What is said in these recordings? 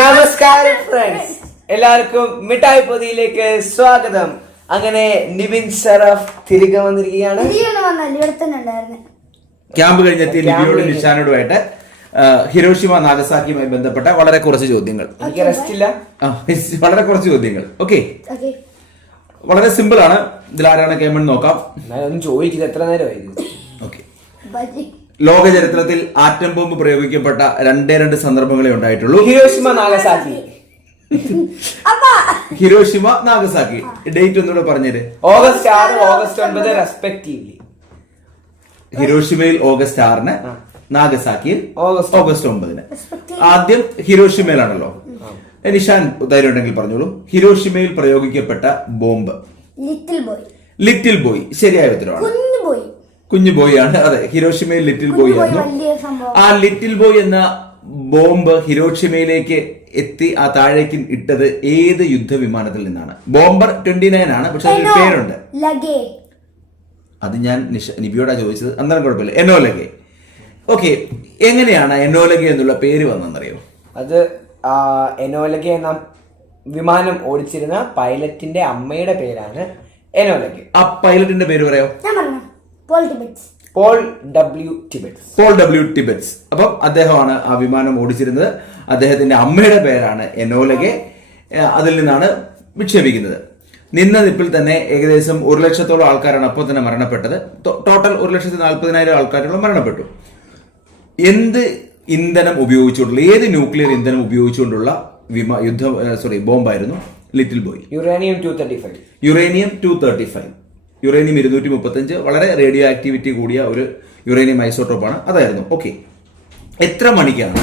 നമസ്കാരം ഫ്രണ്ട്സ് എല്ലാവർക്കും മിഠായി പൊതിയിലേക്ക് സ്വാഗതം. അങ്ങനെ നിവിൻ സറഫ് തിരികെ വന്നിരിക്കുകയാണ്. ക്യാമ്പ് കഴിഞ്ഞെത്തിയ ക്യാമ്പ് ലിബിയോടും. നിഷാനോടുമായിട്ട്. ഹിരോഷിമ നാഗസാക്കിയുമായി ബന്ധപ്പെട്ട വളരെ കുറച്ച് ചോദ്യങ്ങൾ. എനിക്ക് റെസ്റ്റ് ഇല്ല. വളരെ കുറച്ച് ചോദ്യങ്ങൾ. ഓക്കെ വളരെ സിമ്പിൾ ആണ്. ഇതിലാരാണ് കേമൺ നോക്കാം. എന്നാലും ഒന്നും ചോദിക്കില്ല. എത്ര നേരമായി? ഓക്കെ ബജി ലോക ചരിത്രത്തിൽ ആറ്റം ബോംബ് പ്രയോഗിക്കപ്പെട്ട രണ്ടേ രണ്ട് സന്ദർഭങ്ങളെ ഉണ്ടായിട്ടുള്ളൂ. Hiroshima Nagasaki. അപ്പാ. Hiroshima Nagasaki. ഡേറ്റ് ഒന്നുകൂടെ പറഞ്ഞേര്. ഓഗസ്റ്റ് ആറ് ഓഗസ്റ്റ് ഒൻപത് റെസ്പെക്റ്റീവ്ലി. ഹിരോഷിമയിൽ ഓഗസ്റ്റ് ആറിന് നാഗസാക്കിയിൽ ഓഗസ്റ്റ് ഓഗസ്റ്റ് ഒമ്പതിന്. ആദ്യം ഹിരോഷിമയിലാണല്ലോ. നിഷാൻ ധൈര്യം ഉണ്ടെങ്കിൽ പറഞ്ഞോളൂ. ഹിരോഷിമയിൽ പ്രയോഗിക്കപ്പെട്ട bomb. Little Boy. Little Boy. ശരിയായ ഉത്തരവാണ്. കുഞ്ഞു ബോയ് ആണ് അതെ ഹിരോഷിമയിൽ ലിറ്റിൽ ബോയ് ആണ് ആയിരുന്നു. ആ ലിറ്റിൽ ബോയ് എന്ന ബോംബ് ഹിരോഷിമയിലേക്ക് എത്തി ആ താഴേക്ക് ഇട്ടത് ഏത് യുദ്ധവിമാനത്തിൽ നിന്നാണ്? ബോംബർ ട്വന്റി നയൻ ആണ് പക്ഷെ അതിന് പേരുണ്ട്. ലഗേ. അത് ഞാൻ നിഷ നിബിയോടാ ചോദിച്ചത്. അന്നേരം കുഴപ്പമില്ല. എനോലഗെ ഓക്കെ എങ്ങനെയാണ് എനോലഗെ എന്നുള്ള പേര് വന്നെന്നറിയോ അത് ആ, എനോലഗെ എന്ന വിമാനം ഓടിച്ചിരുന്ന പൈലറ്റിന്റെ അമ്മയുടെ പേരാണ് എനോലഗെ ആ പൈലറ്റിന്റെ പേര് പറഞ്ഞു Paul Tibbets Paul W Tibbets Paul W Tibbets അപ്പം അദ്ദേഹമാണ് ആ വിമാനം ഓടിച്ചിരുന്നത്. അദ്ദേഹത്തിന്റെ അമ്മയുടെ പേരാണ് എനോലകെ അതിൽ നിന്നാണ് വിക്ഷേപിക്കുന്നത്. നിന്ന നിപ്പിൽ തന്നെ ഏകദേശം ഒരു ലക്ഷത്തോളം ആൾക്കാരാണ് അപ്പോൾ തന്നെ മരണപ്പെട്ടത്. ടോട്ടൽ ഒരു ലക്ഷത്തി നാൽപ്പതിനായിരം ആൾക്കാരോളം മരണപ്പെട്ടു. എന്ത് ഇന്ധനം ഉപയോഗിച്ചുകൊണ്ടുള്ള ഏത് ന്യൂക്ലിയർ ഇന്ധനം ഉപയോഗിച്ചുകൊണ്ടുള്ള വിമാ യുദ്ധ sorry ബോംബായിരുന്നു Little Boy. Uranium two thirty five uranium two thirty five uranium ഇരുന്നൂറ്റി മുപ്പത്തഞ്ച് വളരെ റേഡിയോ ആക്ടിവിറ്റി കൂടിയ ഒരു യുറേനിയം ഐസോട്ടോപ്പാണ് അതായിരുന്നു. ഓക്കെ എത്ര മണിക്കാണ്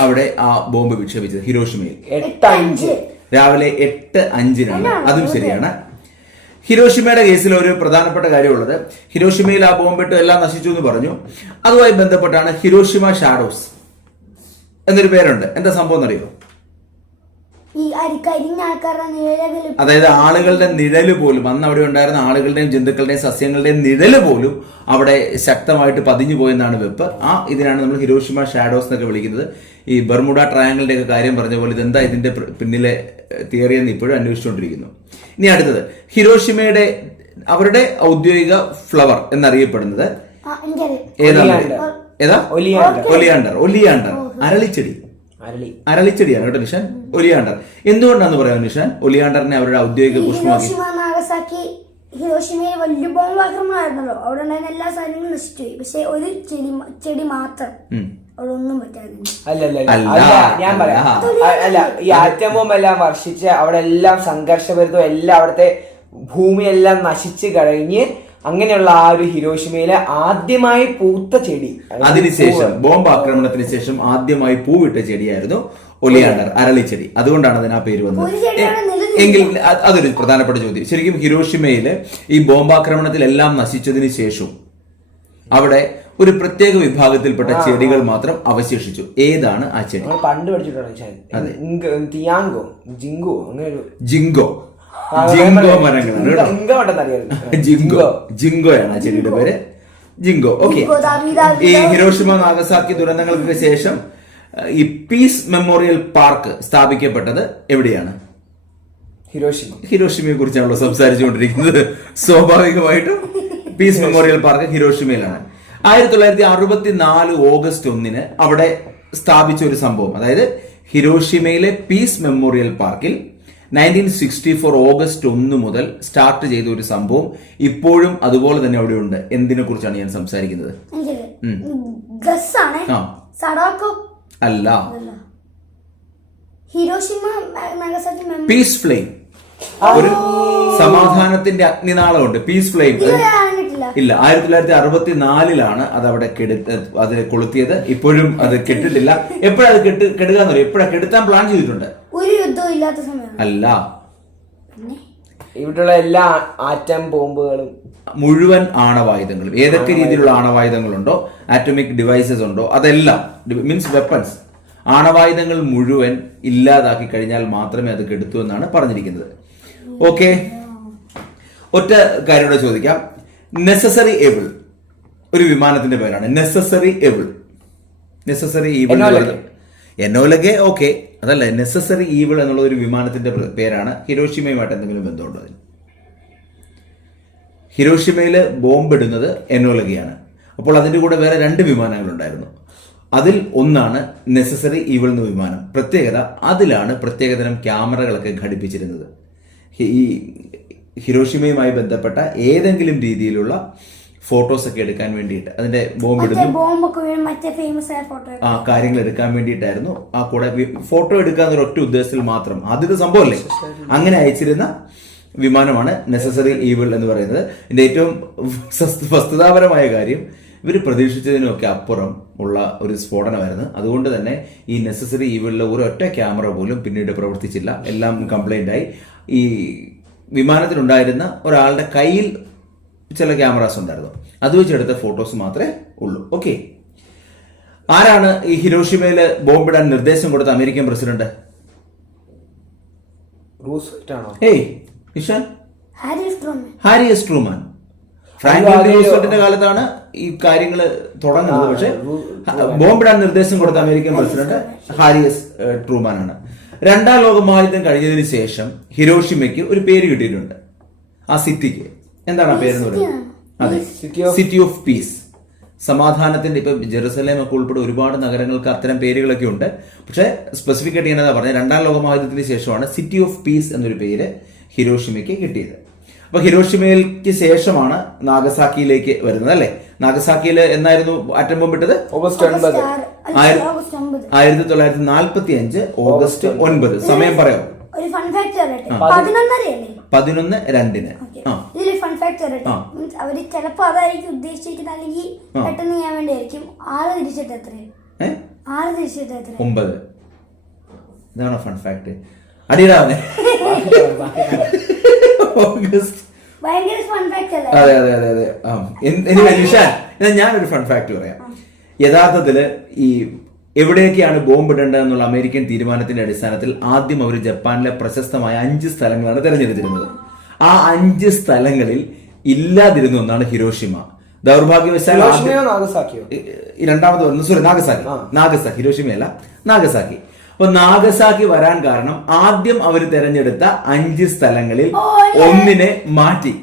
അവിടെ ആ ബോംബ് വിക്ഷേപിച്ചത് ഹിരോഷിമയിൽ? എട്ട് അഞ്ച് രാവിലെ എട്ട് അഞ്ചിനാണ്. അതും ശരിയാണ്. ഹിരോഷിമയുടെ കേസിൽ ഒരു പ്രധാനപ്പെട്ട കാര്യമുള്ളത്. ഹിരോഷിമയിൽ ആ ബോംബിട്ട് എല്ലാം നശിച്ചു എന്ന് പറഞ്ഞു. അതുമായി ബന്ധപ്പെട്ടാണ് ഹിരോഷിമ ഷാഡോസ് എന്നൊരു പേരുണ്ട്. എന്താ സംഭവം എന്നറിയോ? ഈ അരിക്കരിഞ്ഞ കരിഞ്ഞ ആൾക്കാരുടെ നിഴലിൽ അതായത് ആളുകളുടെ നിഴൽ പോലും അന്ന് അവിടെ ഉണ്ടായിരുന്ന ആളുകളുടെയും ജന്തുക്കളുടെയും സസ്യങ്ങളുടെയും നിഴൽ പോലും അവിടെ ശക്തമായിട്ട് പതിഞ്ഞു പോയെന്നാണ് വെപ്പ്. ആ ഇതിനാണ് നമ്മൾ ഹിരോഷിമ ഷാഡോസ് എന്നൊക്കെ വിളിക്കുന്നത്. ഈ ബർമുഡ ട്രയാങ്കിളിന്റെ ഒക്കെ കാര്യം പറഞ്ഞ പോലെ ഇതെന്താ ഇതിന്റെ പിന്നിലെ തിയറി എന്ന് ഇപ്പോഴും അന്വേഷിച്ചുകൊണ്ടിരിക്കുന്നു. ഇനി അടുത്തത് ഹിരോഷിമയുടെ അവരുടെ ഔദ്യോഗിക ഫ്ലവർ എന്നറിയപ്പെടുന്നത് ഏതാണ്. ഏതാ? ഒലിയാണ്ടർ. ഒലിയാണ്ടർ. ഒലിയാണ്ടർ. അരളിച്ചെടി. അരളി അരളിച്ചെടിയാണ് കേട്ടോ നിഷാൻ? ഒലിയാണ്ടർ. എന്തുകൊണ്ടാന്ന് പറയാം നിഷാൻ? ഒലിയാണ്ടറിനെ അവരുടെ ഔദ്യോഗിക പുഷ്പമാക്കി. ഹിരോഷിമ നാഗസാക്കി ഹിരോഷിമയിൽ വലിയ ബോംബ് ആക്രമണമായിരുന്നല്ലോ അവിടെ ഉണ്ടായിരുന്ന എല്ലാ സാധനങ്ങളും നശിച്ചു പോയി പക്ഷെ ഒരു ചെടി മ- ചെടി മാത്രം അവിടെ ഒന്നും അല്ല അല്ല അല്ല. അല്ല. അല്ല ഞാൻ പറയാം. അല്ല. ഈ ആറ്റം ബോംബ് എല്ലാം വർഷിച്ച് അവിടെ എല്ലാം സംഘർഷഭരിതവും എല്ലാം അവിടുത്തെ ഭൂമിയെല്ലാം നശിച്ച് കഴിഞ്ഞ് അങ്ങനെയുള്ള ആ ഒരു ഹിരോഷിമയിലെ ആദ്യമായി പൂത്ത ചെടി. അതിനുശേഷം ബോംബ് ആക്രമണത്തിന് ശേഷം ആദ്യമായി പൂവിട്ട ചെടിയായിരുന്നു ഒലിയാണ്ടർ അരളിച്ചെടി. അതുകൊണ്ടാണ് അതിന് ആ പേര് വന്നത്. എങ്കിൽ അതൊരു പ്രധാനപ്പെട്ട ചോദ്യം. ശരിക്കും ഹിരോഷിമയിൽ ഈ ബോംബാക്രമണത്തിൽ എല്ലാം നശിച്ചതിന് ശേഷം അവിടെ ഒരു പ്രത്യേക വിഭാഗത്തിൽപ്പെട്ട ചെടികൾ മാത്രം അവശേഷിച്ചു. ഏതാണ് ആ ചെടി? നമ്മൾ പണ്ട് പഠിച്ചിട്ടുണ്ടോ ജിങ്കോ അങ്ങനെ ഒരു ജിങ്കോ. ജിങ്കോ മരങ്ങളാണ് കേട്ടോ. ജിങ്കോ ജിങ്കോയാണ് ആ ചെടിയുടെ പേര്? ജിങ്കോ. ഓക്കെ. ഈ ഹിരോഷിമ നാഗസാക്കി ദുരന്തങ്ങൾക്ക് ശേഷം ഈ പീസ് മെമ്മോറിയൽ പാർക്ക് സ്ഥാപിക്കപ്പെട്ടത് എവിടെയാണ്? ഹിരോഷിമ. ഹിരോഷിമയെ കുറിച്ചാണല്ലോ സംസാരിച്ചുകൊണ്ടിരിക്കുന്നത്. സ്വാഭാവികമായിട്ടും പീസ് മെമ്മോറിയൽ പാർക്ക് ഹിരോഷിമയിലാണ്. ആയിരത്തി തൊള്ളായിരത്തി അറുപത്തി നാല് ഓഗസ്റ്റ് ഒന്നിന് അവിടെ സ്ഥാപിച്ച ഒരു സംഭവം. അതായത് ഹിരോഷിമയിലെ പീസ് മെമ്മോറിയൽ പാർക്കിൽ നയന്റീൻ സിക്സ്റ്റി ഫോർ ഓഗസ്റ്റ് ഒന്ന് മുതൽ സ്റ്റാർട്ട് ചെയ്ത ഒരു സംഭവം ഇപ്പോഴും അതുപോലെ തന്നെ അവിടെ ഉണ്ട് എന്തിനെ കുറിച്ചാണ് ഞാൻ സംസാരിക്കുന്നത്? അല്ല. പീസ് ഫ്ലെയിം ഒരു സമാധാനത്തിന്റെ അഗ്നിനാളമുണ്ട്. പീസ് ഫ്ലെയിം ഇല്ല ആയിരത്തി തൊള്ളായിരത്തി അറുപത്തി നാലിലാണ് അത് അവിടെ കെടുത്ത അത് കൊളുത്തിയത്. ഇപ്പോഴും അത് കെട്ടിട്ടില്ല. എപ്പോഴത് അത് കെട്ട് കെടുകാന്ന് പറയും എപ്പോഴാ കെടുത്താൻ പ്ലാൻ ചെയ്തിട്ടുണ്ട്? ഇല്ലാത്ത സമയം അല്ല. പിന്നെ? ഇവിടെയുള്ള എല്ലാ ആറ്റം ബോംബുകളും മുഴുവൻ ആണവായുധങ്ങളും. ഏതൊക്കെ രീതിയിലുള്ള ആണവായുധങ്ങളുണ്ടോ? ആറ്റോമിക് ഡിവൈസസ് ഉണ്ടോ? അതെല്ലാം. മീൻസ് വെപ്പൺസ് ആണവായുധങ്ങൾ മുഴുവൻ ഇല്ലാതാക്കി കഴിഞ്ഞാൽ മാത്രമേ അത് കെടുത്തു എന്നാണ് പറഞ്ഞിരിക്കുന്നത്. ഓക്കെ ഒറ്റ കാര്യം കൂടെ ചോദിക്കാം. നെസസറി എബിൾ ഒരു വിമാനത്തിന്റെ പേരാണ്. നെസസറി എബിൾ നെസസറി ഈവിൾ എന്നോലകെ. ഓക്കെ അതല്ല നെസസറി ഈവിൾ എന്നുള്ള ഒരു വിമാനത്തിന്റെ പേരാണ്. ഹിരോഷിമയുമായിട്ട് എന്തെങ്കിലും ബന്ധമുണ്ടോ അതിന്? ഹിരോഷിമയിൽ ബോംബിടുന്നത് എന്നോലകയാണ് അപ്പോൾ അതിന്റെ കൂടെ വേറെ രണ്ട് വിമാനങ്ങൾ ഉണ്ടായിരുന്നു അതിൽ ഒന്നാണ് നെസസറി ഈവിൾ എന്ന വിമാനം. പ്രത്യേകത അതിലാണ് പ്രത്യേകതരം ക്യാമറകളൊക്കെ ഘടിപ്പിച്ചിരുന്നത്. ഈ ഹിരോഷിമയുമായി ബന്ധപ്പെട്ട ഏതെങ്കിലും രീതിയിലുള്ള ഫോട്ടോസ് ഒക്കെ എടുക്കാൻ വേണ്ടിയിട്ട് അതിന്റെ ബോംബ് ഇടുന്നു ആ കാര്യങ്ങൾ എടുക്കാൻ വേണ്ടിയിട്ടായിരുന്നു. ആ കൂടെ ഫോട്ടോ എടുക്കാൻ ഒരു ഒറ്റ ഉദ്ദേശത്തിൽ മാത്രം. ആദ്യത്തെ സംഭവമല്ലേ? അങ്ങനെ അയച്ചിരുന്ന വിമാനമാണ് നെസസറി ഈവിൾ എന്ന് പറയുന്നത്. ഇതിന്റെ ഏറ്റവും വസ്തു- വസ്തുതാപരമായ കാര്യം ഇവർ പ്രതീക്ഷിച്ചതിനൊക്കെ അപ്പുറം ഉള്ള ഒരു സ്ഫോടനമായിരുന്നു. അതുകൊണ്ട് തന്നെ ഈ നെസസറി ഈവിളിലെ ഒറ്റ ക്യാമറ പോലും പിന്നീട് പ്രവർത്തിച്ചില്ല. എല്ലാം കംപ്ലൈന്റ് ആയി. ഈ വിമാനത്തിലുണ്ടായിരുന്ന ഒരാളുടെ കയ്യിൽ ചില ക്യാമറാസ് ഉണ്ടായിരുന്നു. അത് വെച്ചെടുത്ത ഫോട്ടോസ് മാത്രമേ ഉള്ളൂ. ഓക്കെ ആരാണ് ഈ ഹിരോഷിമയിൽ ബോംബിടാൻ നിർദ്ദേശം കൊടുത്ത അമേരിക്കൻ പ്രസിഡന്റ് ഏയ് ഹാരി എസ് ട്രൂമാൻ. റൂസ്വെൽറ്റിന്റെ കാലത്താണ് ഈ കാര്യങ്ങൾ തുടങ്ങുന്നത്. പക്ഷെ ബോംബിടാൻ നിർദ്ദേശം കൊടുത്ത American president Harry S Truman ആണ് രണ്ടാം ലോകമഹായുദ്ധം കഴിഞ്ഞതിന് ശേഷം ഹിരോഷിമയ്ക്ക് ഒരു പേര് കിട്ടിയിട്ടുണ്ട്. ആ സിറ്റിക്ക്. എന്താണ് ആ പേരെന്ന് പറയുന്നത്? അതെ. സിറ്റി ഓഫ് പീസ് സമാധാനത്തിന്റെ ഇപ്പൊ ജെറുസലേം ഒക്കെ ഉൾപ്പെടെ ഒരുപാട് നഗരങ്ങൾക്ക് അത്തരം പേരുകളൊക്കെ ഉണ്ട്. പക്ഷെ സ്പെസിഫിക് ആയിട്ട് ഞാനതാ പറഞ്ഞത്. രണ്ടാം ലോകമഹായുദ്ധത്തിന് ശേഷമാണ് സിറ്റി ഓഫ് പീസ് എന്നൊരു പേര് ഹിരോഷിമയ്ക്ക് കിട്ടിയത്. അപ്പൊ ഹിരോഷിമയ്ക്ക് ശേഷമാണ് നാഗസാക്കിയിലേക്ക് വരുന്നത് അല്ലെ? നാഗസാക്കിയിൽ എന്നായിരുന്നു ആറ്റം ബോംബ് ഇട്ടത്? ഓഗസ്റ്റ് ഒൻപത്. ആയിരത്തി തൊള്ളായിരത്തി നാൽപ്പത്തി അഞ്ച് ഓഗസ്റ്റ് ഒൻപത്. സമയം പറയാം. പതിനൊന്നരയല്ലേ? പതിനൊന്ന് രണ്ടിന്. ഇതിൽ ഫൺ ഫാക്ട് ആ. മീൻസ് അവർ ചിലപ്പോ അതായിരിക്കും ഉദ്ദേശിച്ചിരിക്കുന്നത് അല്ലെങ്കിൽ പെട്ടെന്ന് ചെയ്യാൻ വേണ്ടിയായിരിക്കും. ആറ് തിരിച്ചിട്ട് എത്രയാണ് ഏ? ആറ് തിരിച്ചിട്ട് എത്ര ഒമ്പത്. ഇതാണോ ഫൺ ഫാക്ട് അടിയിടാവുന്നേ ഓഗസ്റ്റ്. അതെ അതെ അതെ അതെ. ആ. ഇനി നിഷാൻ ഞാനൊരു ഫൺ ഫാക്ട് പറയാം. യഥാർത്ഥത്തിൽ ഈ എവിടെയൊക്കെയാണ് ബോംബ് ഇടേണ്ടത് എന്നുള്ള അമേരിക്കൻ തീരുമാനത്തിന്റെ അടിസ്ഥാനത്തിൽ ആദ്യം അവർ ജപ്പാനിലെ പ്രശസ്തമായ അഞ്ച് സ്ഥലങ്ങളാണ് തെരഞ്ഞെടുത്തിരുന്നത്. ആ അഞ്ച് സ്ഥലങ്ങളിൽ ഇല്ലാതിരുന്ന ഒന്നാണ് ഹിരോഷിമ. ദൗർഭാഗ്യവശാൽ രണ്ടാമത് വന്നു സോറി നാഗസാക്കി. നാഗസാക്കി ഹിരോഷിമയല്ല നാഗസാക്കി. അപ്പൊ നാഗസാക്കി വരാൻ കാരണം ആദ്യം അവർ തെരഞ്ഞെടുത്ത അഞ്ച് സ്ഥലങ്ങളിൽ. ഒന്നിനെ മാറ്റി.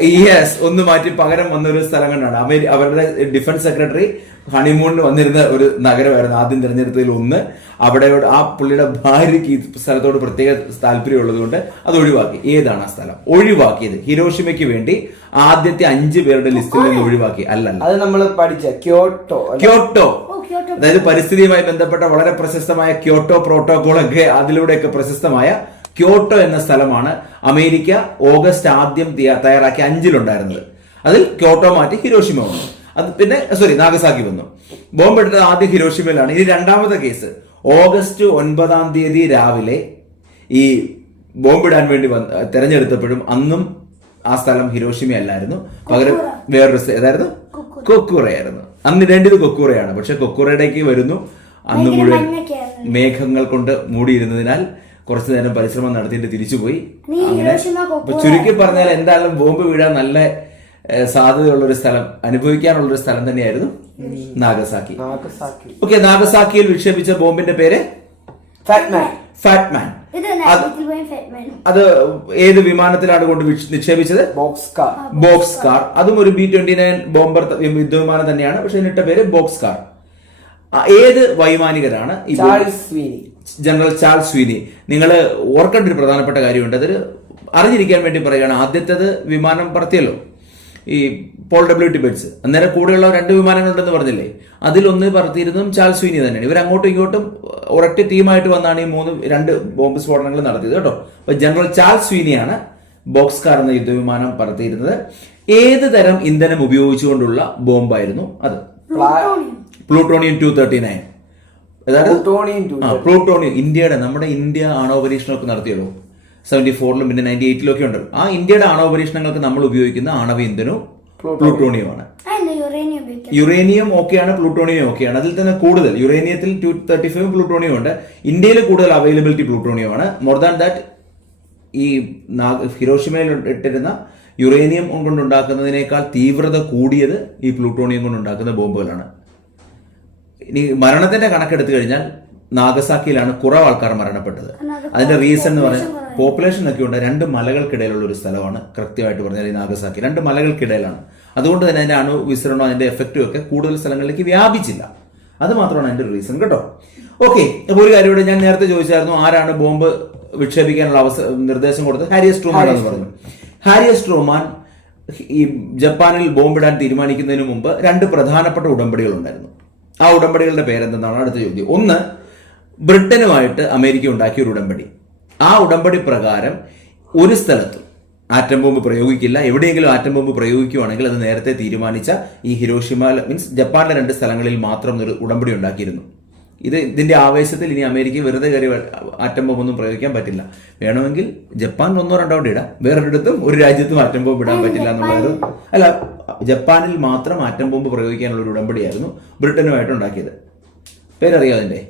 യെസ് ഒന്ന് മാറ്റി പകരം വന്ന ഒരു സ്ഥലം കണ്ടാണ്. അമേരി അവരുടെ ഡിഫൻസ് സെക്രട്ടറി ഹണിമൂണിന് വന്നിരുന്ന ഒരു നഗരമായിരുന്നു ആദ്യം തിരഞ്ഞെടുത്തതിൽ ഒന്ന്. അവിടെ ആ പുള്ളിയുടെ ഭാര്യയ്ക്ക് ഈ സ്ഥലത്തോട് പ്രത്യേക താല്പര്യമുള്ളത് കൊണ്ട് അത് ഒഴിവാക്കി. ഏതാണ് ആ സ്ഥലം? ഒഴിവാക്കിയത്. ഹിരോഷിമയ്ക്ക് വേണ്ടി ആദ്യത്തെ അഞ്ച് പേരുടെ ലിസ്റ്റിൽ നിന്ന് ഒഴിവാക്കി. അല്ല അത് നമ്മൾ പഠിച്ച? Kyoto Kyoto. അതായത് പരിസ്ഥിതിയുമായി ബന്ധപ്പെട്ട വളരെ പ്രശസ്തമായ ക്യോട്ടോ പ്രോട്ടോകോൾ ഒക്കെ അതിലൂടെയൊക്കെ പ്രശസ്തമായ ക്യോട്ടോ എന്ന സ്ഥലമാണ് അമേരിക്ക ഓഗസ്റ്റ് ആദ്യം തിയ- തയ്യാറാക്കിയ അഞ്ചിലുണ്ടായിരുന്നത്. അതിൽ ക്യോട്ടോ മാറ്റി ഹിരോഷിമ വന്നു. അത് പിന്നെ സോറി നാഗസാക്കി വന്നു. ബോംബ് എടുത്തത് ആദ്യം ഹിരോഷിമയിലാണ്. ഇനി രണ്ടാമത്തെ കേസ്. ഓഗസ്റ്റ് ഒൻപതാം തീയതി രാവിലെ ഈ ബോംബിടാൻ വേണ്ടി വന്ന് തെരഞ്ഞെടുത്തപ്പോഴും അന്നും ആ സ്ഥലം ഹിരോഷിമ അല്ലായിരുന്നു പകരം വേറൊരു ഏതായിരുന്നു കൊക്കൂറയായിരുന്നു. അന്ന് രണ്ടിത് കൊക്കൂറയാണ്. പക്ഷെ കൊക്കൂറയിലേക്ക് വരുന്നു അന്ന് മുഴുവൻ മേഘങ്ങൾ കൊണ്ട് മൂടിയിരുന്നതിനാൽ കുറച്ചു നേരം പരിശ്രമം നടത്തിയിട്ട് തിരിച്ചു പോയി നീ ഹിരോഷിമ കൊക്കൂറ അപ്പൊ ചുരുക്കി പറഞ്ഞാൽ എന്തായാലും ബോംബ് വീഴാൻ നല്ല സാധ്യതയുള്ള ഒരു സ്ഥലം അനുഭവിക്കാനുള്ള ഒരു സ്ഥലം തന്നെയായിരുന്നു നാഗസാക്കി. നാഗസാക്കി. ഓക്കെ നാഗസാക്കിയിൽ വിക്ഷേപിച്ച ബോംബിന്റെ പേര്? Fat Man. അത് ഏത് വിമാനത്തിലാണ് കൊണ്ട് നിക്ഷേപിച്ചത്? Box car. Box car. അതും ഒരു ബി ട്വന്റി നയൻ ബോംബർ യുദ്ധവിമാനം തന്നെയാണ്. പക്ഷെ ഇതിനിട്ട പേര് ബോക്സ് കാർ. ഏത് വൈമാനികരാണ് ജനറൽ ചാൾസ് സ്വീനി. നിങ്ങൾ ഓർക്കേണ്ട ഒരു പ്രധാനപ്പെട്ട കാര്യമുണ്ട്. അതൊരു അറിഞ്ഞിരിക്കാൻ വേണ്ടി പറയുകയാണ്. ആദ്യത്തേത് വിമാനം പറത്തിയല്ലോ. ഈ പോൾ ഡബ്ല്യു ടിബറ്റ്സ് അന്നേരം കൂടെയുള്ള രണ്ട് വിമാനങ്ങളുണ്ടെന്ന് പറഞ്ഞില്ലേ? അതിലൊന്ന് പറത്തിയിരുന്നതും ചാൾസ് സ്വീനി തന്നെയാണ്. ഇവർ അങ്ങോട്ടും ഇങ്ങോട്ടും ഒരൊറ്റ ടീമായിട്ട് വന്നാണ് ഈ മൂന്ന് രണ്ട് ബോംബ് സ്ഫോടനങ്ങൾ നടത്തിയത് കേട്ടോ. അപ്പൊ ജനറൽ ചാൾസ് സ്വീനിയാണ് ബോക്സ് കാർ എന്ന യുദ്ധവിമാനം പറത്തിയിരുന്നത്. ഏത് തരം ഇന്ധനം ഉപയോഗിച്ചുകൊണ്ടുള്ള ബോംബായിരുന്നു അത്? Plutonium two thirty nine plutonian plutonium ഇന്ത്യയുടെ നമ്മുടെ ഇന്ത്യ ആണവ പരീക്ഷണമൊക്കെ നടത്തിയല്ലോ. സെവന്റി ഫോറിലും പിന്നെ നയന്റി എയ്റ്റിലും ഒക്കെ ഉണ്ടല്ലോ ആ ഇന്ത്യയുടെ ആണവ പരീക്ഷണങ്ങൾക്ക് നമ്മൾ ഉപയോഗിക്കുന്ന ആണവ ഇന്ധനവും പ്ലൂട്ടോണിയമാണ് ആണ്. യുറേനിയം ഓക്കെയാണ് പ്ലൂട്ടോണിയം ഓക്കെയാണ് അതിൽ തന്നെ കൂടുതൽ. യുറേനിയത്തിൽ ടു തേർട്ടി ഫൈവ് പ്ലൂട്ടോണിയം ഉണ്ട്. ഇന്ത്യയിൽ കൂടുതൽ അവൈലബിലിറ്റി പ്ലൂട്ടോണിയമാണ് മോർ ദാൻ ദാറ്റ് ഈ ഹിരോഷിമയിൽ ഇട്ടിരുന്ന യുറേനിയം കൊണ്ടുണ്ടാക്കുന്നതിനേക്കാൾ തീവ്രത കൂടിയത് ഈ പ്ലൂട്ടോണിയം കൊണ്ടുണ്ടാക്കുന്ന ബോംബുകളാണ്. ഇനി മരണത്തിന്റെ കണക്കെടുത്തു കഴിഞ്ഞാൽ നാഗസാക്കിയിലാണ് കുറവ് ആൾക്കാർ മരണപ്പെട്ടത്. അതിന്റെ റീസൺ എന്ന് പറഞ്ഞാൽ. പോപ്പുലേഷൻ ഒക്കെ ഉണ്ട്. രണ്ട് മലകൾക്കിടയിലുള്ള ഒരു സ്ഥലമാണ് കൃത്യമായിട്ട് പറഞ്ഞാൽ ഈ നാഗസാക്കി. രണ്ട് മലകൾക്കിടയിലാണ്. അതുകൊണ്ട് തന്നെ അതിന്റെ അണു വിസരണവും അതിന്റെ എഫക്റ്റും ഒക്കെ കൂടുതൽ സ്ഥലങ്ങളിലേക്ക് വ്യാപിച്ചില്ല. അത് മാത്രമാണ് അതിന്റെ റീസൺ കേട്ടോ. ഓക്കെ അപ്പൊ ഒരു കാര്യം ഇവിടെ ഞാൻ നേരത്തെ ചോദിച്ചായിരുന്നു ആരാണ് ബോംബ് വിക്ഷേപിക്കാനുള്ള അവസര നിർദ്ദേശം കൊടുത്തത്? ഹാരിയസ് ട്രൂമാൻ എന്ന് പറഞ്ഞു. ഹാരിയസ് ട്രൂമാൻ ഈ ജപ്പാനിൽ ബോംബിടാൻ തീരുമാനിക്കുന്നതിന് മുമ്പ് രണ്ട് പ്രധാനപ്പെട്ട ഉടമ്പടികൾ ഉണ്ടായിരുന്നു ആ ഉടമ്പടികളുടെ പേരെന്തെന്നാണ് അടുത്ത ചോദ്യം. ഒന്ന് ബ്രിട്ടനുമായിട്ട് അമേരിക്ക ഉണ്ടാക്കിയ ഒരു ഉടമ്പടി. ആ ഉടമ്പടി പ്രകാരം ഒരു സ്ഥലത്തും ആറ്റം ബോംബ് പ്രയോഗിക്കില്ല. എവിടെയെങ്കിലും ആറ്റം ബോംബ് പ്രയോഗിക്കുകയാണെങ്കിൽ അത് നേരത്തെ തീരുമാനിച്ച ഈ ഹിരോഷിമ മീൻസ് ജപ്പാനിലെ രണ്ട് സ്ഥലങ്ങളിൽ മാത്രം ഒരു ഉടമ്പടി ഉണ്ടാക്കിയിരുന്നു. ഇത് ഇതിന്റെ ആവേശത്തിൽ ഇനി അമേരിക്ക വെറുതെ കയറി ആറ്റം ബോംബ് ഒന്നും പ്രയോഗിക്കാൻ പറ്റില്ല. വേണമെങ്കിൽ ജപ്പാൻ ഒന്നോ രണ്ടോ ഇടാം. വേറൊരിടത്തും ഒരു രാജ്യത്തും ആറ്റം ബോംബ് ഇടാൻ പറ്റില്ല എന്നുള്ളത് അല്ല ജപ്പാനിൽ മാത്രം ആറ്റം ബോംബ് പ്രയോഗിക്കാനുള്ള ഒരു ഉടമ്പടിയായിരുന്നു ബ്രിട്ടനുമായിട്ട് ഉണ്ടാക്കിയത്. പേരറിയോ അതിന്റെ?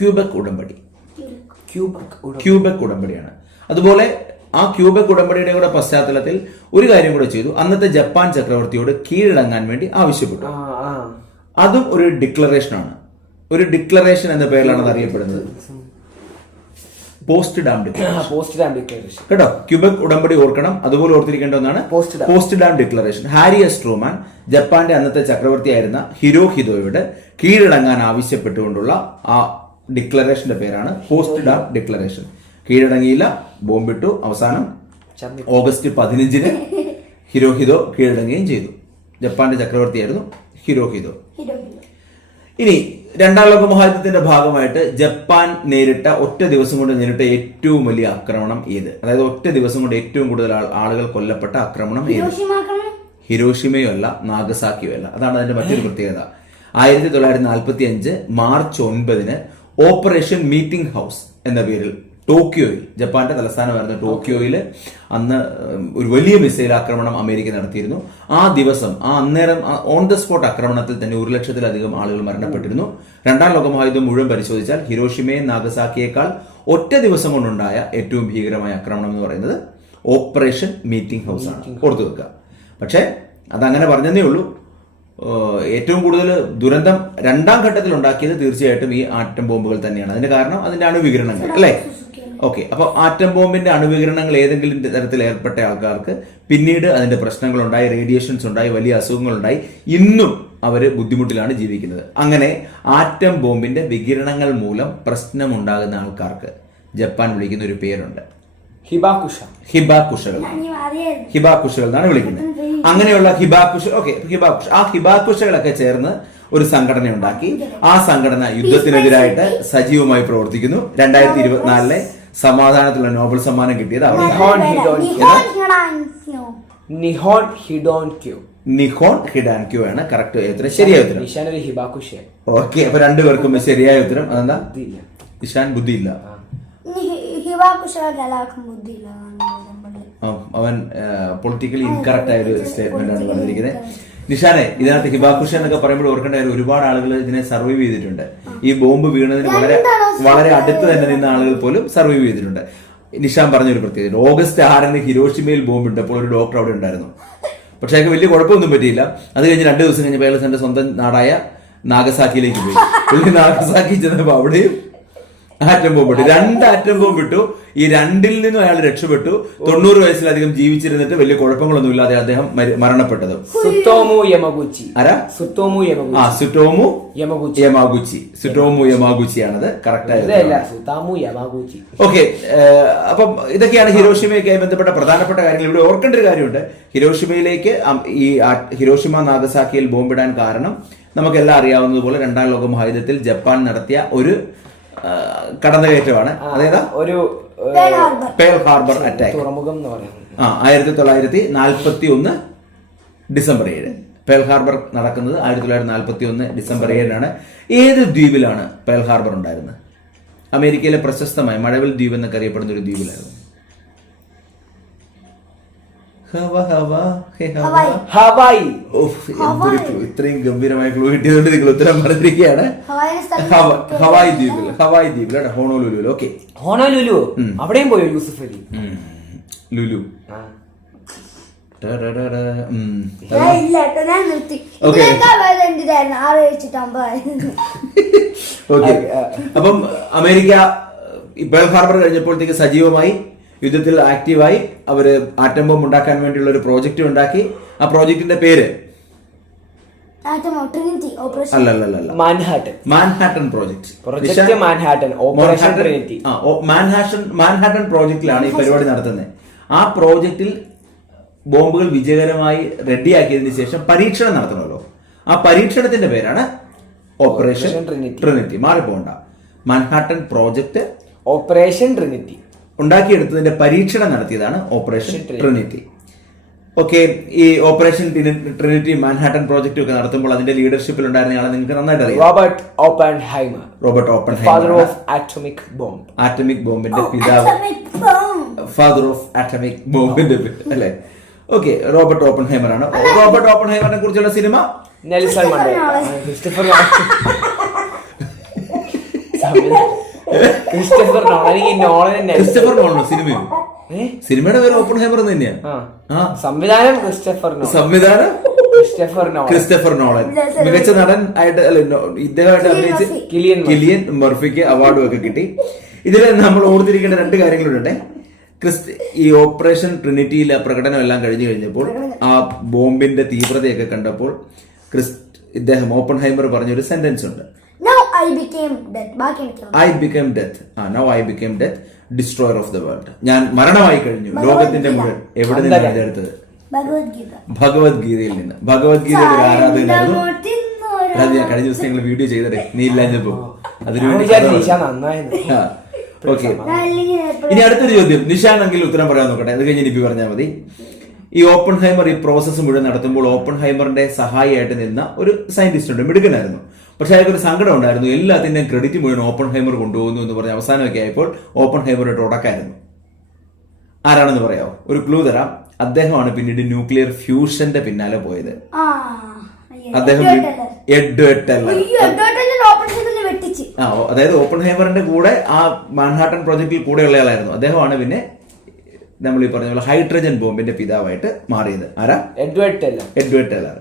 ക്യൂബക് ഉടമ്പടി. ക്യൂബക് ക്യൂബക് ഉടമ്പടിയാണ്. അതുപോലെ ആ ക്യൂബക് ഉടമ്പടിയുടെ കൂടെ പശ്ചാത്തലത്തിൽ ഒരു കാര്യം കൂടെ ചെയ്തു. അന്നത്തെ ജപ്പാൻ ചക്രവർത്തിയോട് കീഴടങ്ങാൻ വേണ്ടി ആവശ്യപ്പെട്ടു. അതും ഒരു ഡിക്ലറേഷൻ ആണ് ഒരു ഡിക്ലറേഷൻ എന്ന പേരിലാണ് അത് അറിയപ്പെടുന്നത്. Potsdam declaration Potsdam declaration കേട്ടോ? ക്യൂബക് ഉടമ്പടി ഓർക്കണം. അതുപോലെ ഓർത്തിരിക്കേണ്ട ഒന്നാണ് Potsdam declaration Harry S Truman ജപ്പാന്റെ അന്നത്തെ ചക്രവർത്തിയായിരുന്ന ഹിരോ ഹിതോയുടെ കീഴടങ്ങാൻ ആവശ്യപ്പെട്ടുകൊണ്ടുള്ള ആ ഡിക്ലറേഷന്റെ പേരാണ് പോസ്റ്റ് ഡാം ഡിക്ലറേഷൻ കീഴടങ്ങിയില്ല ബോംബിട്ടു. അവസാനം ഓഗസ്റ്റ് പതിനഞ്ചിന് ഹിരോഹിതോ കീഴടങ്ങുകയും ചെയ്തു. ജപ്പാന്റെ ചക്രവർത്തിയായിരുന്നു ഹിരോഹിതോ. ഹിരോ ഹിരോ ഇനി രണ്ടാം ലോക മഹായുദ്ധത്തിന്റെ ഭാഗമായിട്ട് ജപ്പാൻ നേരിട്ട ഒറ്റ ദിവസം കൊണ്ട് നേരിട്ട ഏറ്റവും വലിയ ആക്രമണം ഏത്? അതായത് ഒറ്റ ദിവസം കൊണ്ട് ഏറ്റവും കൂടുതൽ ആളുകൾ കൊല്ലപ്പെട്ട ആക്രമണം ഏത്? ഹിരോഷിമയോ അല്ല നാഗസാക്കിയോ അല്ല. അതാണ് അതിന്റെ മറ്റൊരു പ്രത്യേകത. ആയിരത്തി തൊള്ളായിരത്തി നാൽപ്പത്തി അഞ്ച് മാർച്ച് ഒൻപതിന് ഓപ്പറേഷൻ മീറ്റിംഗ് ഹൗസ് എന്ന പേരിൽ ടോക്കിയോയിൽ ജപ്പാന്റെ തലസ്ഥാനമായിരുന്ന ടോക്കിയോയിൽ അന്ന് ഒരു വലിയ മിസൈൽ ആക്രമണം അമേരിക്ക നടത്തിയിരുന്നു. ആ ദിവസം ആ അന്നേരം ഓൺ ദ സ്പോട്ട് ആക്രമണത്തിൽ തന്നെ ഒരു ലക്ഷത്തിലധികം ആളുകൾ മരണപ്പെട്ടിരുന്നു. രണ്ടാം ലോകമഹായുദ്ധം മുഴുവൻ പരിശോധിച്ചാൽ ഹിരോഷിമയെ നാഗസാക്കിയേക്കാൾ ഒറ്റ ദിവസം കൊണ്ടുണ്ടായ ഏറ്റവും ഭീകരമായ ആക്രമണം എന്ന് പറയുന്നത് ഓപ്പറേഷൻ മീറ്റിംഗ് ഹൗസ് ആണ്. കൊടുത്തു വെക്കുക. പക്ഷേ അതങ്ങനെ പറഞ്ഞതേ ഉള്ളൂ. ഏറ്റവും കൂടുതൽ ദുരന്തം രണ്ടാം ഘട്ടത്തിൽ ഉണ്ടാക്കിയത് തീർച്ചയായിട്ടും ഈ ആറ്റം ബോംബുകൾ തന്നെയാണ്. അതിന്റെ കാരണം അതിന്റെ അണുവികിരണങ്ങൾ അല്ലേ? ഓക്കെ അപ്പോൾ ആറ്റം ബോംബിന്റെ അണുവികരണങ്ങൾ ഏതെങ്കിലും തരത്തിൽ ഏർപ്പെട്ട ആൾക്കാർക്ക് പിന്നീട് അതിന്റെ പ്രശ്നങ്ങളുണ്ടായി റേഡിയേഷൻസ് ഉണ്ടായി വലിയ അസുഖങ്ങൾ ഉണ്ടായി ഇന്നും അവർ ബുദ്ധിമുട്ടിലാണ് ജീവിക്കുന്നത്. അങ്ങനെ ആറ്റം ബോംബിന്റെ വികിരണങ്ങൾ മൂലം പ്രശ്നമുണ്ടാകുന്ന ആൾക്കാർക്ക് ജപ്പാൻ വിളിക്കുന്ന ഒരു പേരുണ്ട്. ഹിബാകുഷ ഹിബാകുഷകൾ ഹിബാകുഷകൾ എന്നാണ് വിളിക്കുന്നത്. അങ്ങനെയുള്ള ഹിബാകുഷ ഓക്കെ ഹിബാകുഷ ആ ഹിബാകുഷകളൊക്കെ ചേർന്ന് ഒരു സംഘടന ഉണ്ടാക്കി. ആ സംഘടന യുദ്ധത്തിനെതിരായിട്ട് സജീവമായി പ്രവർത്തിക്കുന്നു. രണ്ടായിരത്തി ഇരുപത്തിനാലിലെ സമാധാനത്തിലുള്ള നോബൽ സമ്മാനം കിട്ടിയത് Nihon Hidankyo Nihon. Nihon Hidankyo ആണ് കറക്റ്റ് ഉത്തരം. ശരിയായ ഉത്തരം. നിഷാൻ ഒരു ഹിബാകുഷ ഓക്കെ അപ്പൊ രണ്ടുപേർക്കും ശരിയായ ഉത്തരം. അതെന്താ? ഇഷാൻ ബുദ്ധിയില്ല. അവൻ പൊളിറ്റിക്കലി ഇൻകറക്റ്റ് ആയ ഒരു സ്റ്റേറ്റ്മെന്റ് ആണ് പറഞ്ഞിരിക്കുന്നത്. നിഷാനെ ഇതിനകത്ത് ഹിബാക്കുഷ എന്നൊക്കെ പറയുമ്പോൾ ഓർക്കേണ്ട ഒരുപാട് ആളുകൾ ഇതിനെ സർവൈവ് ചെയ്തിട്ടുണ്ട്. ഈ ബോംബ് വീണതിന് വളരെ വളരെ അടുത്ത് തന്നെ നിന്ന ആളുകൾ പോലും സർവൈവ് ചെയ്തിട്ടുണ്ട്. നിഷാൻ പറഞ്ഞൊരു പ്രത്യേകത ഓഗസ്റ്റ് ആറിന് ഹിരോഷിമയിൽ ബോംബ് ഇട്ടപ്പോൾ ഒരു ഡോക്ടർ അവിടെ ഉണ്ടായിരുന്നു. പക്ഷെ അയാൾക്ക് വലിയ കുഴപ്പമൊന്നും പറ്റിയില്ല. അത് കഴിഞ്ഞ് രണ്ട് ദിവസം കഴിഞ്ഞപ്പോൾ അയാൾ തന്റെ സ്വന്തം നാടായ നാഗസാക്കിയിലേക്ക് പോയി. പുള്ളി നാഗസാക്കി ചെന്നപ്പോൾ അവിടെയും ആറ്റം ബോംബ് ഇട്ടു. രണ്ട് ആറ്റം ബോംബ് ഇട്ടു. ഈ രണ്ടിൽ നിന്നും അയാൾ രക്ഷപ്പെട്ടു. തൊണ്ണൂറ് വയസ്സിലധികം ജീവിച്ചിരുന്നിട്ട് വലിയ കുഴപ്പങ്ങളൊന്നും ഇല്ലാതെ അദ്ദേഹം മരി- മരണപ്പെട്ടത്. ആണത് യമഗുച്ചി. ആരാ? സുത്തോമു ആ യമഗുച്ചി. യമാഗുച്ചി. യമാഗുച്ചിയാണത്. കറക്റ്റ് ആയത്. ഓക്കെ അപ്പം ഇതൊക്കെയാണ് ഹിരോഷിമയൊക്കെയായി ബന്ധപ്പെട്ട പ്രധാനപ്പെട്ട കാര്യങ്ങൾ. ഇവിടെ ഓർക്കേണ്ട ഒരു കാര്യമുണ്ട്. ഹിരോഷിമയിലേക്ക് ഈ ഹിരോഷിമ നാഗസാക്കിയിൽ ബോംബിടാൻ കാരണം നമുക്കെല്ലാം അറിയാവുന്നതുപോലെ രണ്ടാം ലോക മഹായുദ്ധത്തിൽ ജപ്പാൻ നടത്തിയ ഒരു കടന്നുകയറ്റമാണ്. അതേതാ ഒരു പേൾ ഹാർബർ. അറ്റാക്ക് തുറമുഖം എന്ന് പറയുന്നത്. ആ ആയിരത്തി തൊള്ളായിരത്തി നാൽപ്പത്തി ഒന്ന് ഡിസംബർ ഏഴ് പേൾ ഹാർബർ നടക്കുന്നത് ആയിരത്തി തൊള്ളായിരത്തി നാൽപ്പത്തി ഒന്ന് ഡിസംബർ ഏഴിനാണ്. ഏത് ദ്വീപിലാണ് പേൾ ഹാർബർ ഉണ്ടായിരുന്നത്? അമേരിക്കയിലെ പ്രശസ്തമായ മഴവിൽ ദ്വീപ് എന്നൊക്കെ അറിയപ്പെടുന്ന ഒരു ദ്വീപിലായിരുന്നു. ഹവായി. ഇത്രയും ഗംഭീരമായ ക്ലൂ കിട്ടിയതുകൊണ്ട് നിങ്ങൾ ഉത്തരം പറഞ്ഞിരിക്കുകയാണ്. ഹവായ് ദ്വീപിൽ ഹവായ് ദ്വീപിൽ ഹോണോ ലുലു ഓക്കെ ഹോണോലുലു. അവിടെയും പോയോ യൂസഫ് അലി? ലുലു. അപ്പം അമേരിക്ക ബേൾ ഹാർബർ കഴിഞ്ഞപ്പോഴത്തേക്ക് സജീവമായി. യുദ്ധത്തിൽ ആക്റ്റീവായി അവർ ആറ്റം ബോംബ് ഉണ്ടാക്കാൻ വേണ്ടിയുള്ള ഒരു പ്രോജക്റ്റ് ഉണ്ടാക്കി. ആ പ്രോജക്റ്റിന്റെ പേര്? ആറ്റമോ ട്രിനിറ്റി ഓപ്പറേഷൻ അല്ല അല്ല അല്ല, അല്ല Manhattan Manhattan project Manhattan operation Trinity Manhattan Manhattan പ്രോജക്റ്റിലാണ് ഈ പരിപാടി നടത്തുന്നത് ആ പ്രോജക്റ്റിൽ ബോംബുകൾ വിജയകരമായി റെഡിയാക്കിയതിനു ശേഷം പരീക്ഷണം നടത്തണമല്ലോ. ആ പരീക്ഷണത്തിന്റെ പേരാണ് ഓപ്പറേഷൻ. ട്രിനിറ്റി മാറിപ്പോണ്ട. മാൻഹാട്ടൻ പ്രോജക്ട് ഓപ്പറേഷൻ ട്രിനിറ്റി ഉണ്ടാക്കിയെടുത്തതിന്റെ പരീക്ഷണം നടത്തിയതാണ് ഓപ്പറേഷൻ ട്രിനിറ്റി. ഓക്കെ ഈ ഓപ്പറേഷൻ ട്രിനിറ്റി മാൻഹാട്ടൻ പ്രോജക്റ്റ് ഒക്കെ നടത്തുമ്പോൾ അതിന്റെ ലീഡർഷിപ്പിൽ ഉണ്ടായിരുന്ന ആളെ നിങ്ങൾക്ക് നന്നായിട്ട് അറിയാം. Robert Oppenheimer Robert open father of atomic bomb atomic ബോംബിന്റെ പിതാവ്. ഫാദർ ഓഫ് ആറ്റോമിക് ബോംബിന്റെ അല്ലെ? ഓക്കെ റോബർട്ട് ഓപ്പൺ ഹൈമർ ആണ് റോബർട്ട് ഓപ്പൺ ഹൈമറിനെ കുറിച്ചുള്ള cinema? Nelson Mandela. Nolan. Christopher Nolan. Christopher Nolan ഈ ക്രിസ്റ്റഫർ നോളോ സിനിമയോ? സിനിമയുടെ പേര് ഓപ്പൺ ഹൈമർ എന്ന് തന്നെയാ. ആ. ആ. സംവിധാനം ക്രിസ്റ്റഫർ നോളൻ. സംവിധാനം? Christopher Nolan. Christopher Nolan. മികച്ച നടൻ ആയിട്ട് അല്ല ഇദ്ദേഹമായിട്ട് അഭിനയിച്ച് കിലിയൻ കിലിയൻ മർഫിക്ക് അവാർഡും ഒക്കെ കിട്ടി. ഇതിൽ നമ്മൾ ഓർത്തിരിക്കേണ്ട രണ്ട് കാര്യങ്ങളുണ്ട് ക്രിസ്ത ഈ ഓപ്പറേഷൻ ട്രിനിറ്റിയിലെ പ്രകടനം എല്ലാം കഴിഞ്ഞു കഴിഞ്ഞപ്പോൾ ആ ബോംബിന്റെ തീവ്രതയൊക്കെ കണ്ടപ്പോൾ ക്രിസ് ഇദ്ദേഹം ഓപ്പൺ ഹൈമർ പറഞ്ഞൊരു സെന്റൻസ് ഉണ്ട്. ഐ ബിക്കേം ഡെത്ത് ബാക്കി എനിക്ക് ഐ ബിക്കേം ഡെത്ത് ആ now I become death destroyer of the world ഞാൻ മരണമായി കഴിഞ്ഞു. ലോകത്തിന്റെ മുഴുവൻ. എവിടെ നിന്നാണ് ഇതെടുത്തത്? ഭഗവത്ഗീത. ഭഗവത്ഗീതയിൽ നിന്ന്. ഭഗവത്ഗീതയിൽ ഒരു ആരാധകനായിരുന്നു? അത് ഞാൻ കഴിഞ്ഞ ദിവസം ഞങ്ങൾ വീഡിയോ ചെയ്തതേ. നീ ഇല്ലാഞ്ഞപ്പോ അതിനുവേണ്ടി ഓക്കെ. ഇനി അടുത്തൊരു ചോദ്യം. നിഷാനെങ്കിൽ ഉത്തരം പറയാൻ നോക്കട്ടെ. അത് കഴിഞ്ഞ് ഇനി പറഞ്ഞാൽ മതി. ഈ ഓപ്പൺ ഹൈമർ ഈ പ്രോസസ്സ് മുഴുവൻ നടത്തുമ്പോൾ ഓപ്പൺ ഹൈമറിന്റെ സഹായിയായിട്ട് നിന്ന ഒരു സയന്റിസ്റ്റ് ഉണ്ട്. മിടുക്കനായിരുന്നു. പക്ഷെ അയാൾക്കൊരു സങ്കടം ഉണ്ടായിരുന്നു. എല്ലാത്തിന്റെയും ക്രെഡിറ്റ് മുഴുവൻ ഓപ്പൺ ഹൈമർ കൊണ്ടുപോകുന്നു എന്ന് പറഞ്ഞ അവസാനമൊക്കെ ആയപ്പോൾ ഓപ്പൺ ഹൈമർ ഒരു ഉടക്കായിരുന്നു. ആരാണെന്ന് പറയാമോ ഒരു ക്ലൂ തരാം. അദ്ദേഹമാണ് പിന്നീട് ന്യൂക്ലിയർ ഫ്യൂഷന്റെ പിന്നാലെ പോയത്. അദ്ദേഹം ആ അതായത് ഓപ്പൺ ഹൈമറിന്റെ കൂടെ ആ മാൻഹാട്ടൻ പ്രോജക്റ്റിൽ കൂടെയുള്ള ആളായിരുന്നു അദ്ദേഹമാണ് പിന്നെ നമ്മൾ ഈ പറഞ്ഞ പോലെ ഹൈഡ്രജൻ ബോംബിന്റെ പിതാവായിട്ട് മാറിയത്. ആരാ? Edward Teller. Edward Teller.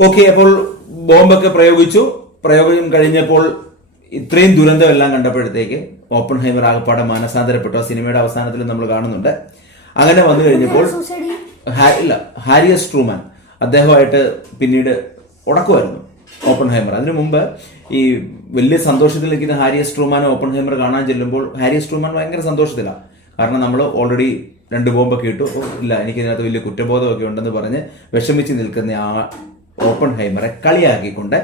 Okay അപ്പോൾ ബോംബൊക്കെ പ്രയോഗിച്ചു. പ്രയോഗം കഴിഞ്ഞപ്പോൾ ഇത്രയും ദുരന്തമെല്ലാം കണ്ടപ്പോഴത്തേക്ക് ഓപ്പൺ ഹൈമർ ആകപ്പാടെ മാനസാന്തരപ്പെട്ടു ആ സിനിമയുടെ അവസാനത്തിൽ നമ്മൾ കാണുന്നുണ്ട്. അങ്ങനെ വന്നു കഴിഞ്ഞപ്പോൾ ഇല്ല ഹാരിയസ് ട്രൂമാൻ അദ്ദേഹമായിട്ട് പിന്നീട് ഉടക്കുമായിരുന്നു ഓപ്പൺ ഹൈമർ അതിനു മുമ്പ് ഈ വലിയ സന്തോഷത്തിൽ നിൽക്കുന്ന ഹാരിയസ് ട്രൂമാനും ഓപ്പൺ ഹൈമർ കാണാൻ ചെല്ലുമ്പോൾ ഹാരിയസ് ട്രൂമാൻ ഭയങ്കര സന്തോഷത്തിലാണ് കാരണം നമ്മൾ ഓൾറെഡി രണ്ട് ബോംബൊക്കെ ഇട്ടു. ഇല്ല എനിക്കിതിനകത്ത് വലിയ കുറ്റബോധമൊക്കെ ഉണ്ടെന്ന് പറഞ്ഞ് വിഷമിച്ച് നിൽക്കുന്ന ആ ഓപ്പൺ ഹൈമറെ കളിയാക്കിക്കൊണ്ട്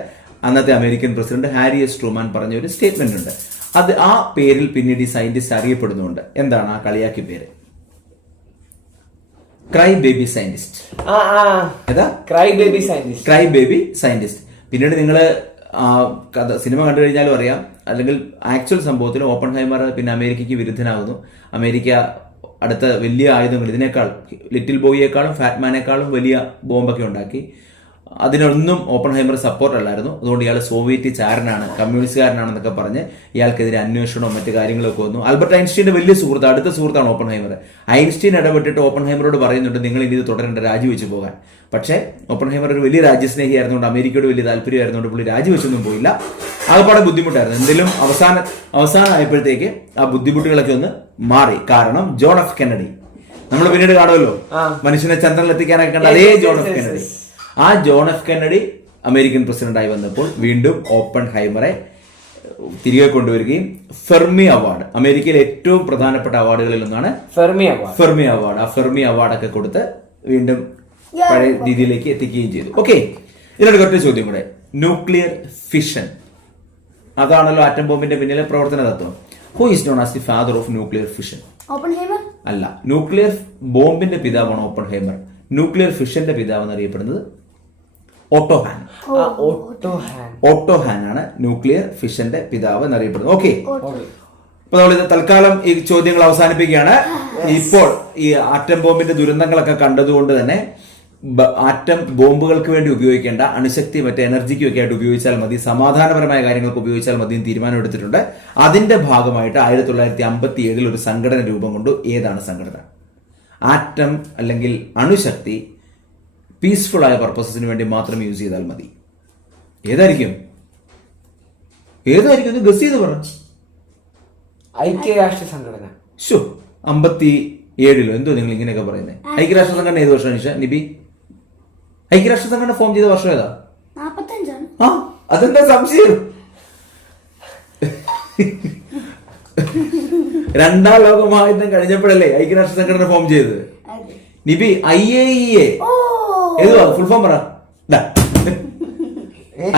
അന്നത്തെ American president Harry S Truman പറഞ്ഞ ഒരു സ്റ്റേറ്റ്മെന്റ് ഉണ്ട്. അത് ആ പേരിൽ പിന്നീട് ഈ സയന്റിസ്റ്റ് അറിയപ്പെടുന്നുണ്ട്. എന്താണ് ആ കളിയാക്കി പേര്? Cry baby scientist cry baby scientist cry baby scientist പിന്നീട് നിങ്ങൾ കഥ സിനിമ കണ്ടു കഴിഞ്ഞാലും അറിയാം. അല്ലെങ്കിൽ ആക്ച്വൽ സംഭവത്തിൽ ഓപ്പൺ ഹൈമർ പിന്നെ അമേരിക്കയ്ക്ക് വിരുദ്ധനാകുന്നു അമേരിക്ക അടുത്ത വലിയ ആയുധങ്ങൾ ഇതിനേക്കാൾ ലിറ്റിൽ ബോയിയേക്കാളും ഫാറ്റ്മാനേക്കാളും വലിയ ബോംബൊക്കെ ഉണ്ടാക്കി. അതിനൊന്നും ഓപ്പൺ ഹൈമർ സപ്പോർട്ട് അല്ലായിരുന്നു. അതുകൊണ്ട് ഇയാൾ സോവിയറ്റ് ചാരനാണ് കമ്മ്യൂണിസ്റ്റുകാരനാണെന്നൊക്കെ പറഞ്ഞ് ഇയാൾക്കെതിരെ അന്വേഷണവും മറ്റു കാര്യങ്ങളൊക്കെ വന്നു. ആൽബർട്ട് ഐൻസ്റ്റീന്റെ വലിയ സുഹൃത്ത് അടുത്ത സുഹൃത്താണ് ഓപ്പൺ ഹൈമർ ഐൻസ്റ്റീൻ ഇടപെട്ടിട്ട് ഓപ്പൺ ഹൈമറോട് പറയുന്നുണ്ട് നിങ്ങൾ ഇനി ഇത് തുടരേണ്ട രാജിവെച്ച് പോകാൻ. പക്ഷേ ഓപ്പൺ ഹൈമർ ഒരു വലിയ രാജ്യസ്നേഹിയായിരുന്നുകൊണ്ട് അമേരിക്കയോട് വലിയ താല്പര്യമായിരുന്നുകൊണ്ട് പുള്ളി രാജിവെച്ചൊന്നും പോയില്ല. ആകപ്പാടെ ബുദ്ധിമുട്ടായിരുന്നു. എന്തെങ്കിലും അവസാന അവസാനമായപ്പോഴത്തേക്ക് ആ ബുദ്ധിമുട്ടുകളൊക്കെ ഒന്ന് മാറി. കാരണം ജോൺ എഫ് കെനഡി നമ്മൾ പിന്നീട് കാണുമല്ലോ? മനുഷ്യനെ ചന്ദ്രനിൽ എത്തിക്കാനൊക്കെ കണ്ട അതേ ജോൺ എഫ് കെനഡി കെന്നഡി. ആ ജോൺ എഫ് കെന്നഡി അമേരിക്കൻ പ്രസിഡന്റായി വന്നപ്പോൾ വീണ്ടും ഓപ്പൺ ഹൈമറെ തിരികെ കൊണ്ടുവരികയും ഫെർമി അവാർഡ് അമേരിക്കയിലെ ഏറ്റവും പ്രധാനപ്പെട്ട അവാർഡുകളിൽ ഒന്നാണ് ഫെർമി അവാർഡ്. Fermi award. ആ ഫെർമി അവാർഡൊക്കെ കൊടുത്ത് വീണ്ടും പഴയ രീതിയിലേക്ക് എത്തിക്കുകയും ചെയ്തു. ഓക്കെ ഇതിനോട് ഒറ്റ ചോദ്യം കൂടെ ന്യൂക്ലിയർ ഫിഷൻ അതാണല്ലോ ആറ്റം ബോംബിന്റെ പിന്നിലെ പ്രവർത്തന തത്വം. Who is known as the father of nuclear fission അല്ല ന്യൂക്ലിയർ ബോംബിന്റെ പിതാവാണ് ഓപ്പൺ ഹൈമർ ന്യൂക്ലിയർ ഫിഷന്റെ പിതാവ് എന്നറിയപ്പെടുന്നത് ഓട്ടോ ഹാൻ ആ ഓട്ടോ ഹാൻ ഓട്ടോ ഹാൻ ആണ് ന്യൂക്ലിയർ ഫിഷന്റെ പിതാവ് എന്നറിയപ്പെടുന്നത്. ഓക്കെ അപ്പൊ നമ്മൾ ഇത് തൽക്കാലം ഈ ചോദ്യങ്ങൾ അവസാനിപ്പിക്കുകയാണ്. ഇപ്പോൾ ഈ ആറ്റം ബോംബിന്റെ ദുരന്തങ്ങളൊക്കെ കണ്ടതുകൊണ്ട് തന്നെ ആറ്റം ബോംബുകൾക്ക് വേണ്ടി ഉപയോഗിക്കേണ്ട അണുശക്തി മറ്റേ എനർജിക്കും ഒക്കെ ആയിട്ട് ഉപയോഗിച്ചാൽ മതി. സമാധാനപരമായ കാര്യങ്ങൾക്ക് ഉപയോഗിച്ചാൽ മതി എന്ന് തീരുമാനമെടുത്തിട്ടുണ്ട് അതിന്റെ ഭാഗമായിട്ട് ആയിരത്തി തൊള്ളായിരത്തി അമ്പത്തി ഏഴിൽ ഒരു സംഘടന രൂപം കൊണ്ടു. ഏതാണ് സംഘടന? ആറ്റം അല്ലെങ്കിൽ അണുശക്തി പീസ്ഫുൾ ആയ പർപ്പസസിന് വേണ്ടി മാത്രം യൂസ് ചെയ്താൽ മതി. ഏതായിരിക്കും? ഏതായിരിക്കും? ഒന്ന് ഗസ് ചെയ്ത് പറ. ഐക്യരാഷ്ട്ര സംഘടന. ഷോ അമ്പത്തി ഏഴിലോ എന്തോ നിങ്ങൾ ഇങ്ങനെയൊക്കെ പറയുന്നത് ഐക്യരാഷ്ട്ര സംഘടന ഏത് വർഷമാണ് നിഷ നിബി? ഐക്യരാഷ്ട്ര സംഘടന ഫോം ചെയ്ത വർഷം ഏതാ? ആ അതെന്താ സംശയം? രണ്ടാം ലോക മഹായുദ്ധം കഴിഞ്ഞപ്പോഴല്ലേ ഐക്യരാഷ്ട്ര സംഘടന ഫോം ചെയ്തത്? നിബി ഐ എ ഇ എ. ഓ ഏതുവാ ഫുൾ ഫോം പറ.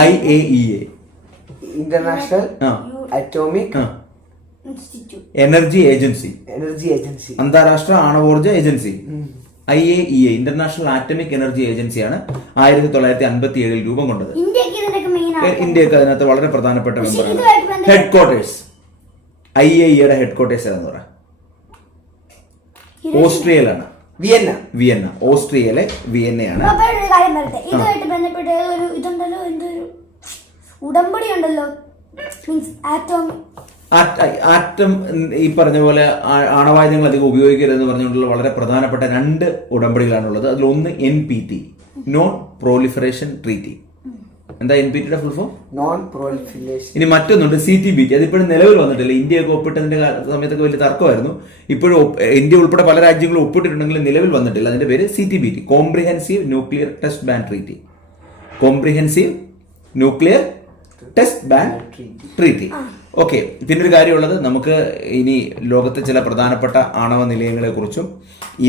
I A E A International Atomic Energy Agency energy agency അന്താരാഷ്ട്ര ആണവോർജ agency. I A E A International Atomic Energy ഏജൻസിയാണ് ആയിരത്തി തൊള്ളായിരത്തി അൻപത്തി ഏഴിൽ രൂപം കൊണ്ടത്. ഇന്ത്യയ്ക്ക് ഇതിനൊക്കെ മെയിൻ ആണ് ഇന്ത്യയ്ക്ക് അതിനകത്ത് വളരെ പ്രധാനപ്പെട്ട മെമ്പറാണ് ഹെഡ് ക്വാർട്ടേഴ്സ് ഐ എ ഇയുടെ ഹെഡ് ക്വാർട്ടേഴ്സ് ഏതാന്ന് പറ. ഓസ്ട്രിയയിലാണ്. വിയന്ന. വിയന്ന. ഓസ്ട്രിയയിലെ വിയന്നയാണ്. അപ്പൊ ഒരു കാര്യം പറയട്ടെ. ഇതുമായിട്ട് ബന്ധപ്പെട്ട ഒരു ഇതുണ്ടല്ലോ? എന്തൊരു ഉടമ്പടി ഉണ്ടല്ലോ? മീൻസ് ആറ്റോം ആറ്റം ഈ പറഞ്ഞ പോലെ ആണവായുധങ്ങൾ അധികം ഉപയോഗിക്കരുതെന്ന് പറഞ്ഞുകൊണ്ടുള്ള വളരെ പ്രധാനപ്പെട്ട രണ്ട് ഉടമ്പടികളാണുള്ളത്. അതിലൊന്ന് N P T non proliferation treaty എന്താ എൻ പി ടിയുടെ ഫുൾ ഫോം നോൺ പ്രോലിഫിലേഷൻ ഇനി മറ്റൊന്നുണ്ട് സി ടി ബി ടി അതിപ്പോഴും നിലവിൽ വന്നിട്ടില്ല. ഇന്ത്യയൊക്കെ ഒപ്പിട്ടതിന്റെ സമയത്തൊക്കെ വലിയ തർക്കമായിരുന്നു. ഇപ്പോഴും ഇന്ത്യ ഉൾപ്പെടെ പല രാജ്യങ്ങളും ഒപ്പിട്ടിട്ടുണ്ടെങ്കിലും നിലവിൽ വന്നിട്ടില്ല. അതിന്റെ പേര് C T B T comprehensive nuclear test ban treaty comprehensive nuclear test ban treaty okay പിന്നെ ഒരു കാര്യമുള്ളത് നമുക്ക് ഇനി ലോകത്തെ ചില പ്രധാനപ്പെട്ട ആണവ നിലയങ്ങളെ കുറിച്ചും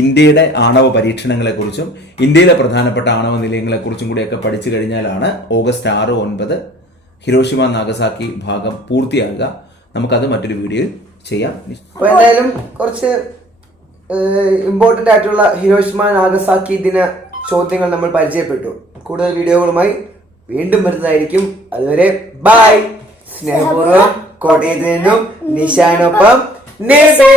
ഇന്ത്യയുടെ ആണവ പരീക്ഷണങ്ങളെ കുറിച്ചും ഇന്ത്യയിലെ പ്രധാനപ്പെട്ട ആണവ നിലയങ്ങളെ കുറിച്ചും കൂടിയൊക്കെ പഠിച്ചു കഴിഞ്ഞാലാണ് ഓഗസ്റ്റ് ആറ് ഒൻപത് ഹിരോഷിമ നാഗസാക്കി ഭാഗം പൂർത്തിയാകുക. നമുക്കത് മറ്റൊരു വീഡിയോയിൽ ചെയ്യാം. എന്തായാലും കുറച്ച് ഇമ്പോർട്ടന്റ് ആയിട്ടുള്ള ഹിരോഷിമ നാഗസാക്കി ദിന ചോദ്യങ്ങൾ നമ്മൾ പരിചയപ്പെട്ടു. കൂടുതൽ വീഡിയോകളുമായി വീണ്ടും വരുന്നതായിരിക്കും. അതുവരെ ബൈ സ്നേഹപൂർവം കോട്ടയത്ത് നിന്നും നിശാനൊപ്പം നേബേ